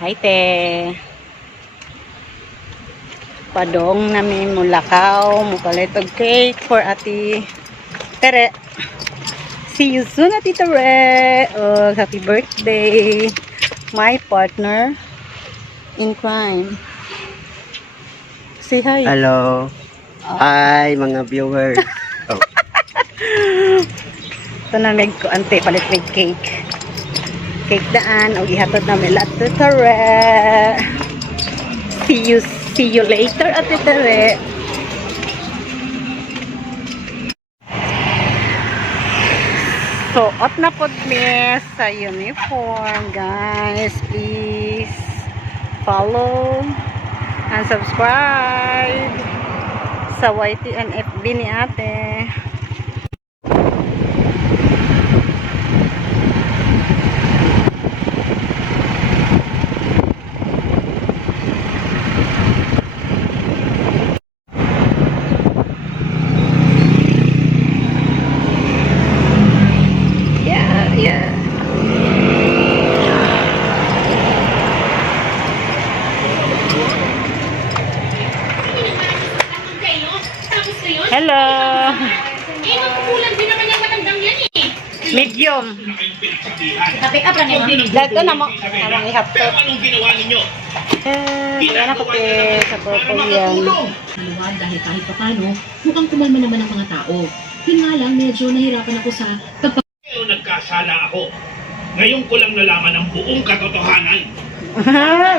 Hi, te. Padong namin mulakaw, mukalit og cake for Ate Tere. See you soon, Ate Tere. Oh, happy birthday, my partner in crime. Say hi. Hello. Hi mga viewers. Oh. Ito na ko ante palit with cake. Cake daan o ihatod namin Ate Tere. See you later, Ate Tere. Suot na po mi sa uniform, guys. Please follow and subscribe sa YT and FB ni Ate. Yeah. Hello. Medium. Pick up lang yun. Dito na mo. Namang ihapto. Anong ginawa ninyo? Wala na pati sa purple yan. Maluwag dahil kahit papano, mukhang kumalma naman ang mga tao. Yun nga lang, medyo nahirapan ako sa Pero nagkasala ako. Ngayon ko lang nalaman ang buong katotohanan.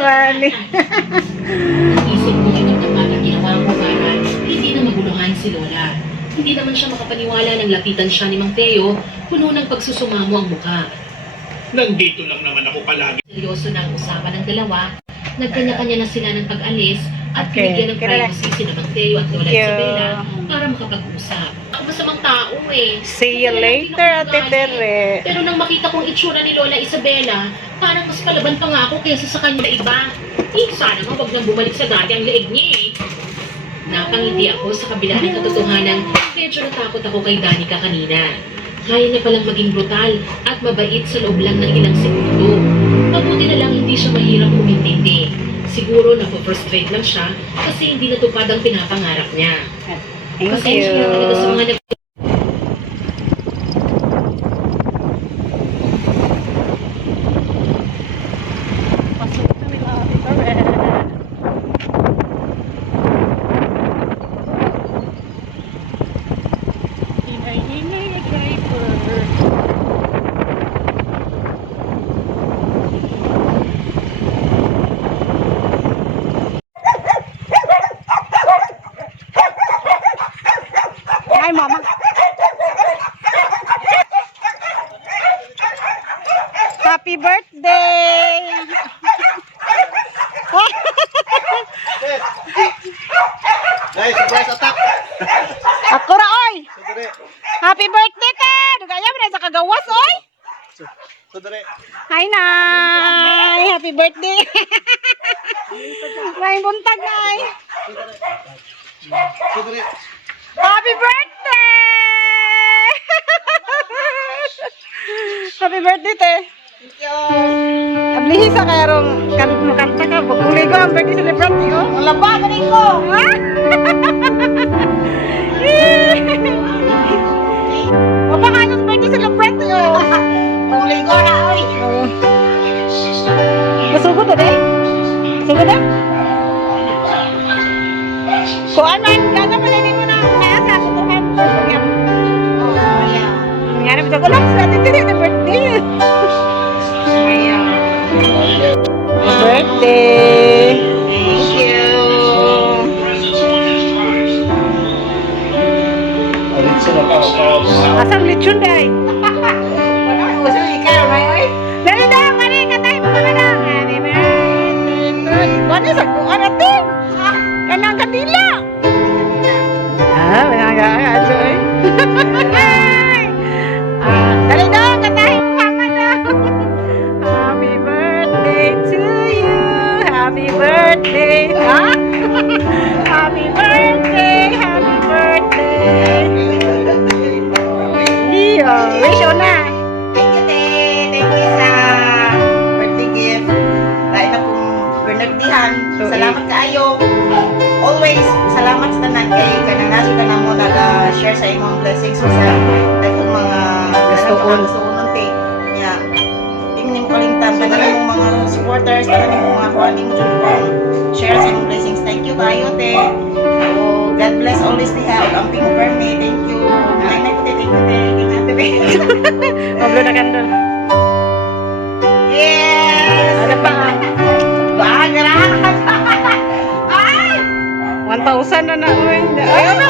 Wali. pag-isip ko itong tapat ginawa ko para hindi na maguluhan si Lola. Hindi naman siya makapaniwala nang lapitan siya ni Mang Teo, puno ng pagsusumamo ang mukha. Nandito lang naman ako palagi. Seryoso na ang usapan ng dalawa, nagkanya-kanya na sila ng pag-alis at Okay. binigyan ng privacy sina Mang Teo at Lola Thank you. Isabela para makapag-usap. Ang masamang tao eh. See you later, Ate Tere. Pero nang makita kong itsura ni Lola Isabela, parang mas palaban pa nga ako kaysa sa kanya iba. Sana nga wag nang bumalik sa dati ang leeg niya eh. Napangiti ako sa kabila ng katotohanan, medyo natakot ako kay Danica kanina. Kaya niya palang maging brutal at mabait sa loob lang ng ilang segundo. Mabuti na lang hindi siya mahirap umintindi. Siguro na-frustrate lang siya kasi hindi natupad ang pinapangarap niya. Thank Pasensya na talaga sa you. mga Pasok na nila, Ate Tere. Hinay-hinay na driver. Hi, Mama. Happy birthday! Guys, surprise attack. Ako ra, oy! Sudere. Happy birthday, te! Dugaya mo na sa kagawas, oy! Sudere. Hi, Nay! Happy birthday! May buntag, Nay! Sudere. Happy birthday! Happy birthday, te! Thank you! Ablihi sa kayarong kanta ka. Bukuli ko ang birthday celebrant, oh! Ang laba, galing ko! Mapakanos birthday celebrant, oh! Bukuli ko na, oy! Masugod na, eh? Masugod na? Kuan man, gana pala mo na nasa kutuhan ko. Oh, yeah. Nga na ko lang sa atin din na birthday. Ayan. Birthday. Thank you. Asang lechon day. Uso ikaw, may. Dali daw, mali katay mo na lang. Happy birthday to you. Kuan sa kuan atin. Kanang kadila. Mga soy. Dali daw, katahin mo mama daw. Happy birthday to you. Happy birthday. Happy birthday. Happy birthday. Iyo, wish na. Thank you, Te. Thank you sa birthday gift. Dahil na birthdayhan. Salamat kaayo. Always, salamat sa tanan kay kananaso ka na mo nag-share sa imong blessings mo sa daghang mga gustuon unti. Nya, tingin mo kalingtan tanan mo mga supporters, tanan mo mga kuaning mo share sa imong blessings. Thank you kaayo te. So, God bless always ni have amping permit. Thank you. Nay thank you te. Pablo na kandol. Yes! Ano pa? Bagarahan! Ay! 1,000 na na. Uy. Ay, ano?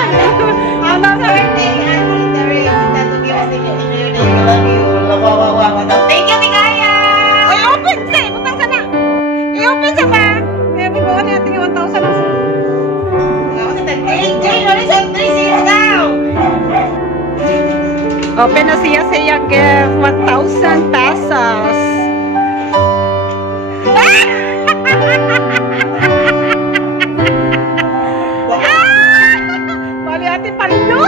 Happy birthday, Auntie Terry. Kita to give us the enjoy your day. I love you. Wow. Thank you, Tigaya! Ay, open sa. Butang sana. I-open sa ba? Kaya may bawa natin yung 1,000 na. Open na siya sa gift. 1,000 pesos. Bali ate palo.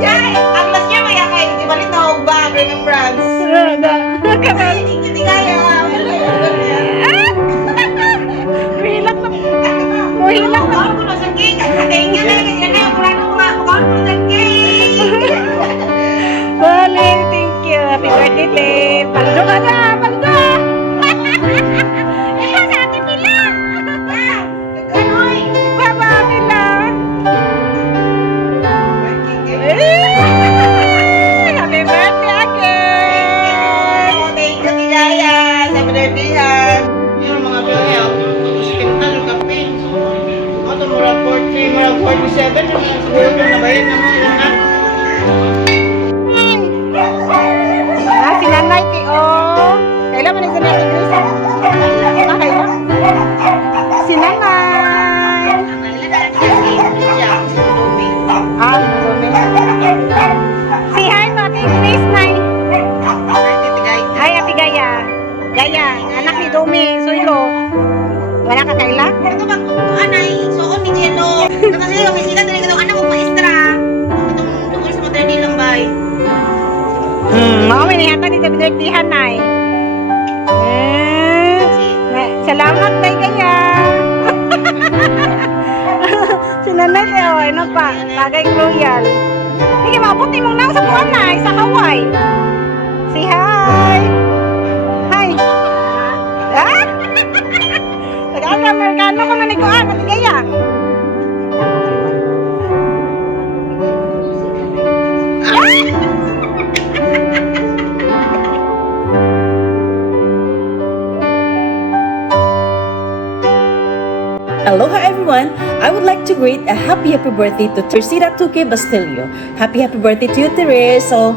Yay! Ang last year may akay. Di ba rin na ba? Remembrance. Thank you, Tigaya. Muhilang na. Muhilang na. Ako na sa cake. Thank you, Tigaya. Kasi wala na ko nga. Ako na sa cake. Bali, thank you. Happy birthday, te. Paldo ka na. Paldo. Ito sa ate Mila. Ganoy. Baba, Mila. Happy birthday again. Thank you, Tigaya. Sa birthday-han. Yung mga bilya, tapos pintal, kape. Ito, murag 40, murag 47. Siguro yung nabayad na mga ha? Si Nanay T. Oh. Kailan man yung Nanay Grace? Kailan? Si Nanay. Ah, marumi. Si Hi, Ate Grace, Nay. Hi, Ate Gaya. Gaya, anak ni Domi, Sulo. Wala ka kaila? Ito bang anay, soon ni Jeno. Kasi kami sila talaga ng anak ko maestra. Itong tungkol sa maternity lang bay. Mao may nihata ni Birthday Nay. Salamat tay Gaya. Si Nanay Leo, ano pa? Bagay royal. Sige, mabuti mong nang sa buwan na, sa Hawaii. Say hi. Hi. Ah? Taga-Amerikano ko na ni Kuan, Ate Gaya. Aloha everyone! I would like to greet a happy birthday to Teresita Tuque Bastillo. Happy birthday to you, Teres. So,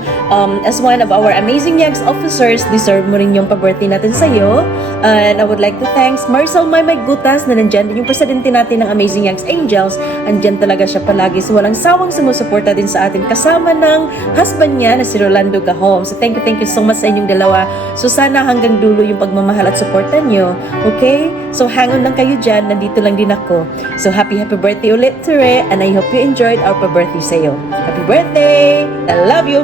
as one of our amazing YAGS officers, deserve mo rin yung pa-birthday natin sa'yo. And I would like to thank Marcel Maymay Gutas na nandyan din yung presidente natin ng Amazing YAGS Angels. Andyan talaga siya palagi. So, walang sawang sumusuporta din sa atin kasama ng husband niya na si Rolando Gahom. So, thank you so much sa inyong dalawa. So, sana hanggang dulo yung pagmamahal at suporta nyo. Okay? So, hangon lang kayo dyan. Nandito lang din ako. So, happy birthday ulit, Tere. And I hope you enjoyed our pa-birthday sa'yo. Happy birthday! I love you!